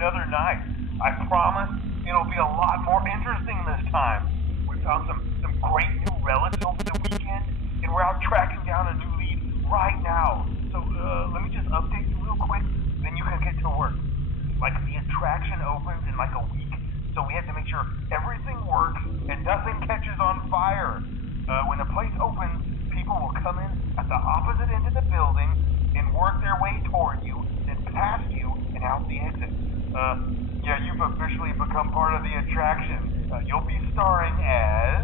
another night. I promise it'll be a lot more interesting this time. We found some great new relics over the weekend, and we're out tracking down a new lead right now. So let me just update you real quick, then you can get to work. Like, the attraction opens in like a week, so we have to make sure everything works and nothing catches on fire. When the place opens, people will come in at the opposite end of the building and work their way toward you, then past you and out the exit. Yeah, you've officially become part of the attraction. You'll be starring as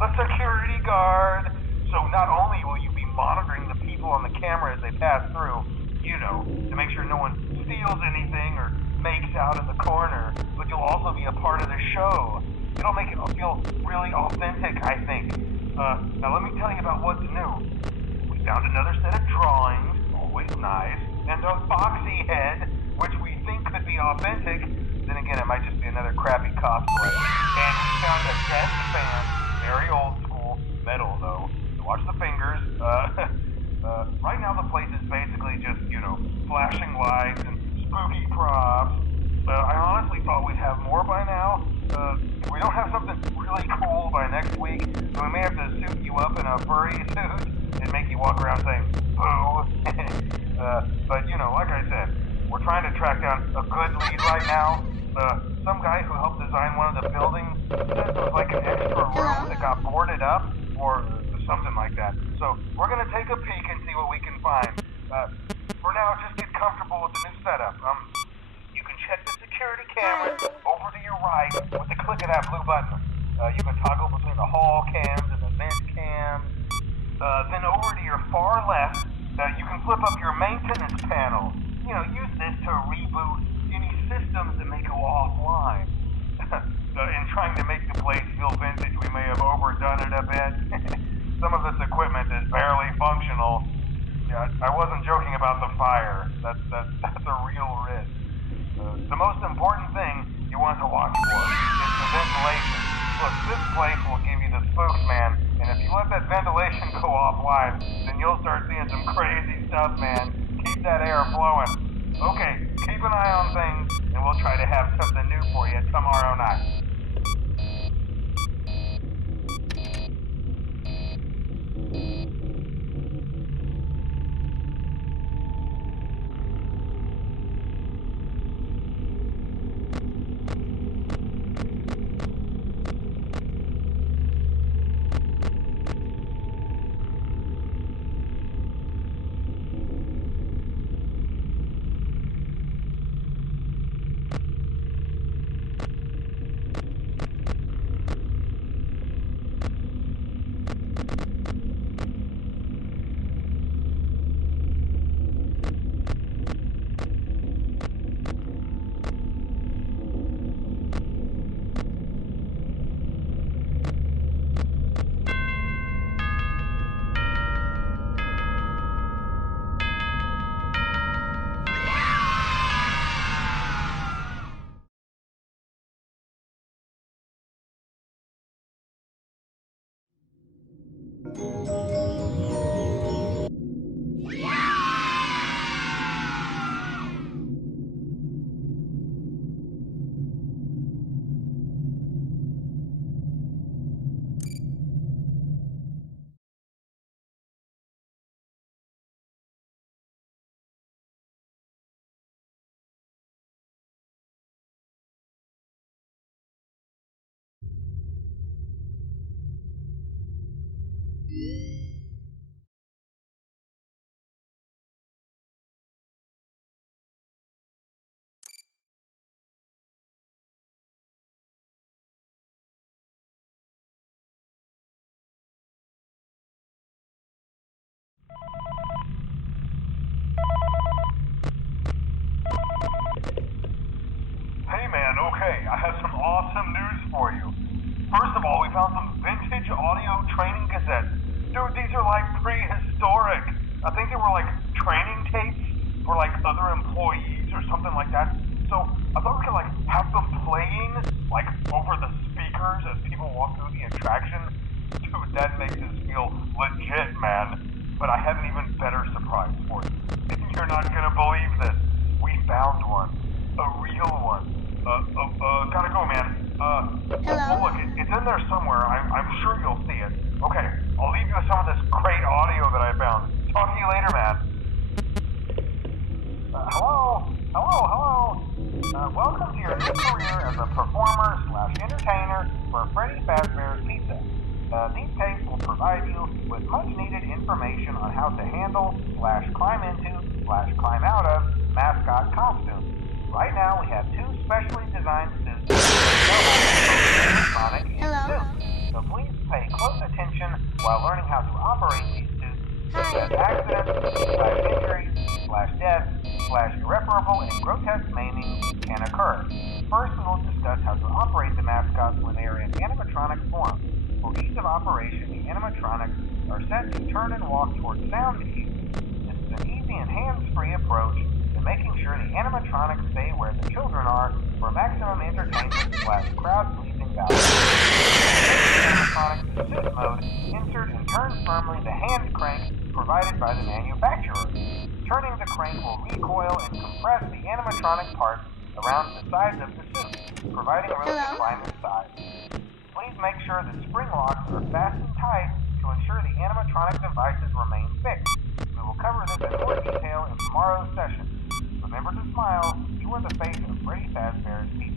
a security guard. So not only will you be monitoring the people on the camera as they pass through, you know, to make sure no one steals anything or makes out in the corner, but you'll also be a part of the show. It'll make it feel really authentic, I think. Now let me tell you about what's new. We found another set of drawings, always nice, and a foxy head, which we think could be authentic. Then again, it might just be another crappy cosplay. And we found a desk fan, very old school, metal though. So watch the fingers. Right now the place is basically just, you know, flashing lights and spooky props. I honestly thought we'd have more by now. If we don't have something really cool by next week, then we may have to suit you up in a furry suit and make you walk around saying, boo. But, you know, like I said, we're trying to track down a good lead right now. Some guy who helped design one of the buildings says it was like an extra room that got boarded up, or something like that. So we're going to take a peek and see what we can find. For now, just get comfortable with the new setup. You can check the security cameras over to your right with the click of that blue button. You can toggle between the hall cams and the vent cams. Then over to your far left, you can flip up your maintenance panel. You know, use this to reboot any systems that may go offline. In trying to make the place feel vintage, we may have overdone it a bit. Some of this equipment is barely functional. Yeah, I wasn't joking about the fire. That's a real risk. The most important thing you want to watch for is the ventilation. Look, this place will give you the spooks, man, and if you let that ventilation go offline, then you'll start seeing some crazy stuff, man. Keep that air flowing. Okay, keep an eye on things, and we'll try to have something new for you tomorrow night. Hey man, okay, I have some awesome news for you. First of all, we found some vintage audio training cassettes. Dude, these are like prehistoric. I think they were like training tapes for like other employees or something like that. So I thought we could like have them playing like over the speakers as people walk through the attraction. Dude, that makes us feel legit, man. But I have an even better surprise for you. You're not gonna believe this. We found one. A real one. Gotta go, man. Well, look, it's in there somewhere. I'm sure you'll see it. Okay, I'll leave you with some of this great audio that I found. Talk to you later, man. Hello? Welcome to your new career as a performer/entertainer for Freddy Fazbear's Pizza. These tapes will provide you with much-needed information on how to handle/climb into/climb out of mascot costumes. Right now, we have two specially designed suits Sonic and Suit. So please pay close attention while learning how to operate these suits, as accidents/injuries/death/irreparable and grotesque maiming can occur. First, we will discuss how to operate the mascots when they are in animatronic form. For ease of operation, the animatronics are set to turn and walk towards sound cues. This is an easy and hands-free approach to making sure the animatronics stay where the children are for maximum entertainment/crowd-pleasing value. Animatronics in suit mode, insert and turn firmly the hand crank provided by the manufacturer. Turning the crank will recoil and compress the animatronic parts around the sides of the suit, providing room to climb inside. Please make sure the spring locks are fastened tight to ensure the animatronic devices remain fixed. We will cover this in more detail in tomorrow's session. Remember to smile. You are the face of Freddy Fazbear's Pizza.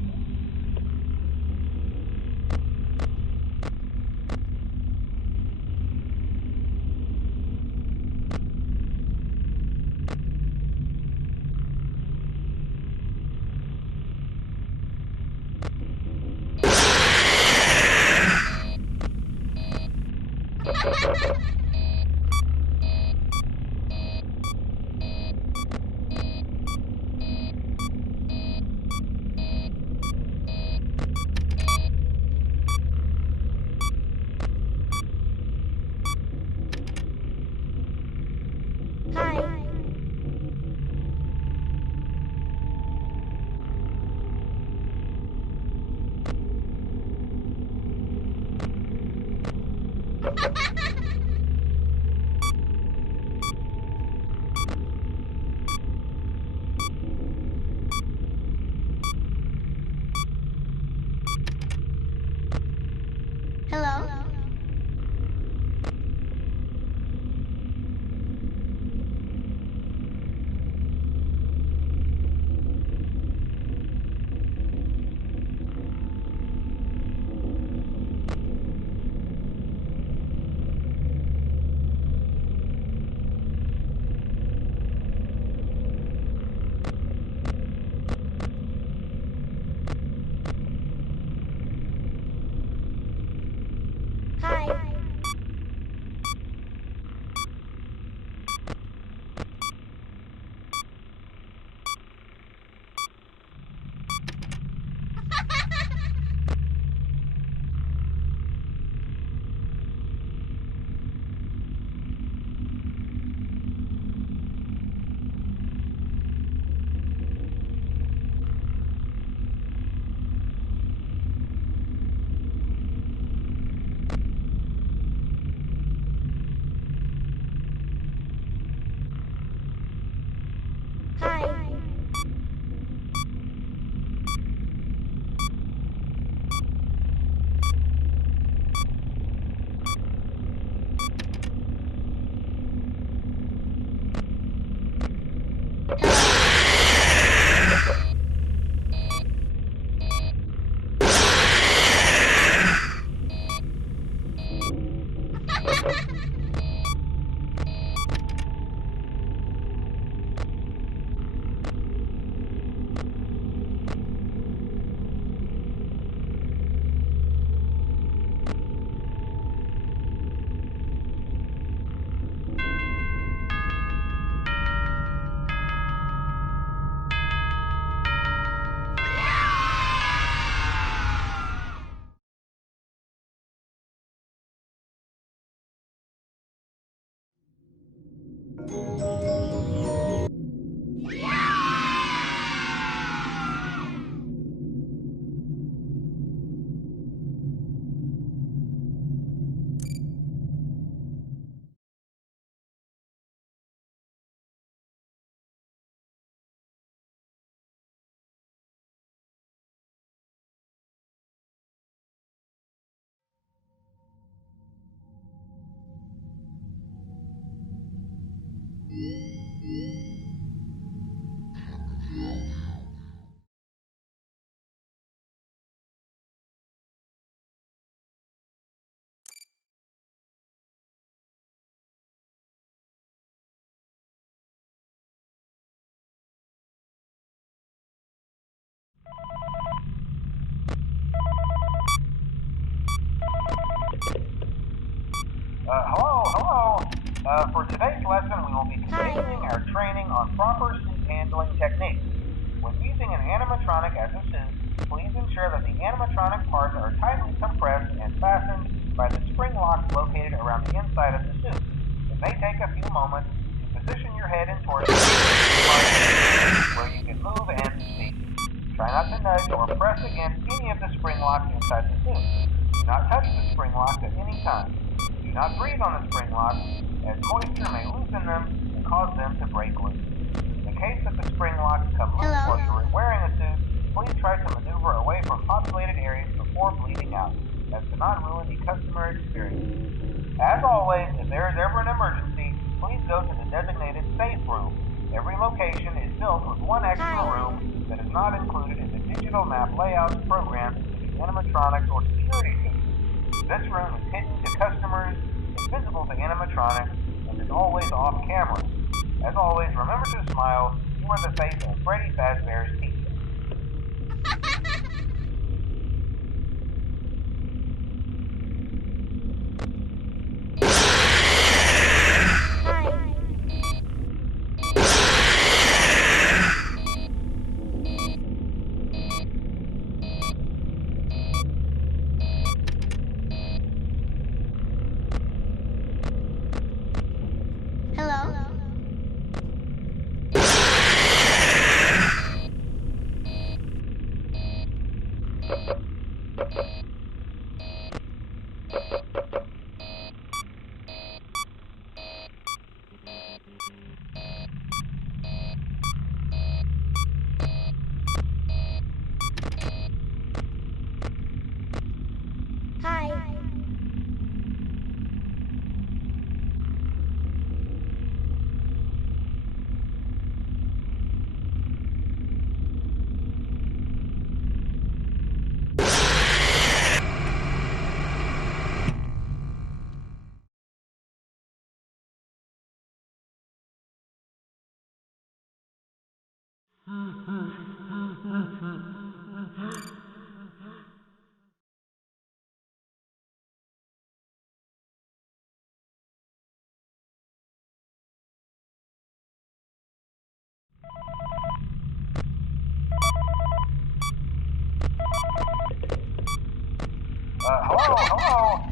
Hello. For today's lesson, we will be continuing our training on proper suit handling techniques. When using an animatronic as a suit, please ensure that the animatronic parts are tightly compressed and fastened by the spring locks located around the inside of the suit. It may take a few moments to position your head and torso where you can move and speak. Try not to nudge or press against any of the spring locks inside the suit. Do not touch the spring locks at any time. Do not breathe on the spring locks, as moisture may loosen them and cause them to break loose. In the case that the spring locks come loose while you are wearing a suit, please try to maneuver away from populated areas before bleeding out, as to not ruin the customer experience. As always, if there is ever an emergency, please go to the designated safe room. Every location is built with one extra room that is not included in the digital map layouts programmed into the animatronics or security system. This room is hidden to customers, invisible to animatronics, and is always off camera. As always, remember to smile. You are the face of Freddy Fazbear's Pizza. Hello.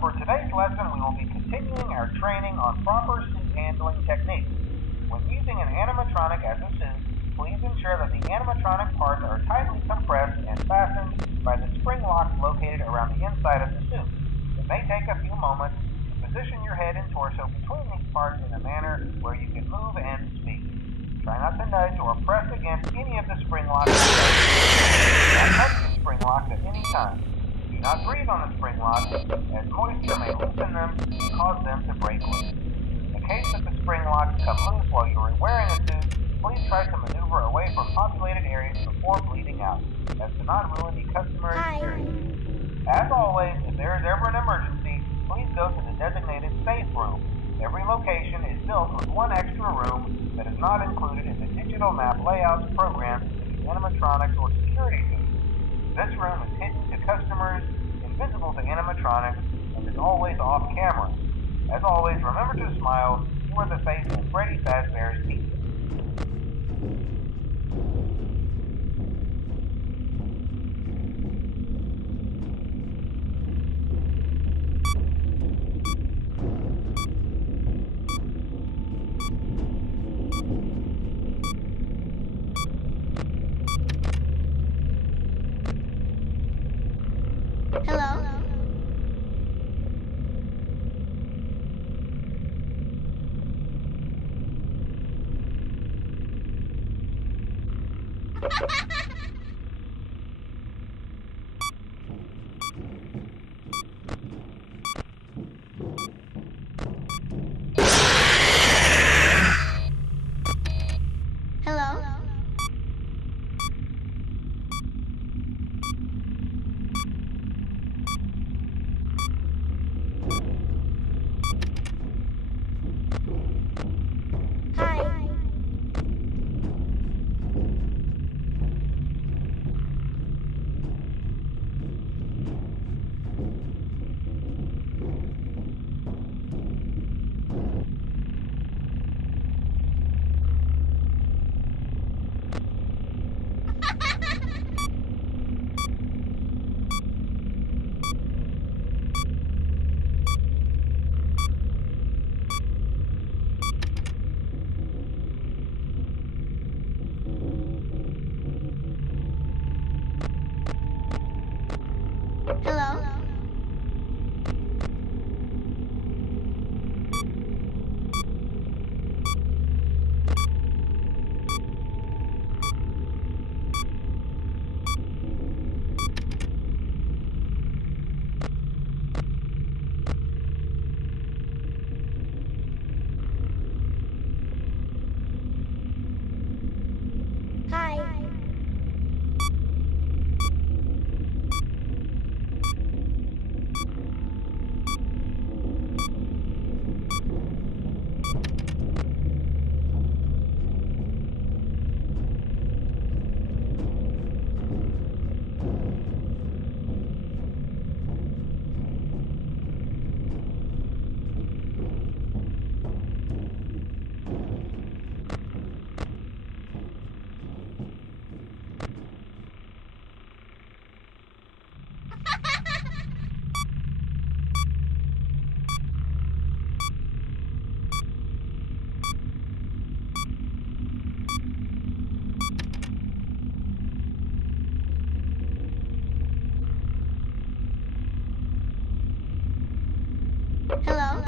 For today's lesson, we will be continuing our training on proper suit handling techniques. When using an animatronic as a suit, please ensure that the animatronic parts are tightly compressed and fastened by the spring locks located around the inside of the suit. It may take a few moments to position your head and torso between these parts in a manner where you can move and speak. Try not to nudge or press against any of the spring locks. Do not touch the spring locks at any time. Do not breathe on the spring locks, as moisture may loosen them and cause them to break loose. In the case that the spring locks come loose while you are wearing a suit, please try to maneuver away from populated areas before bleeding out, as to not ruin the customer experience. As always, if there is ever an emergency, please go to the designated safe room. Every location is built with one extra room that is not included in the digital map layouts programmed into the animatronics or security system. This room is hidden to customers, invisible to animatronics, and is always off camera. As always, remember to smile. You are the face of Freddy Fazbear's Pizza. Hello?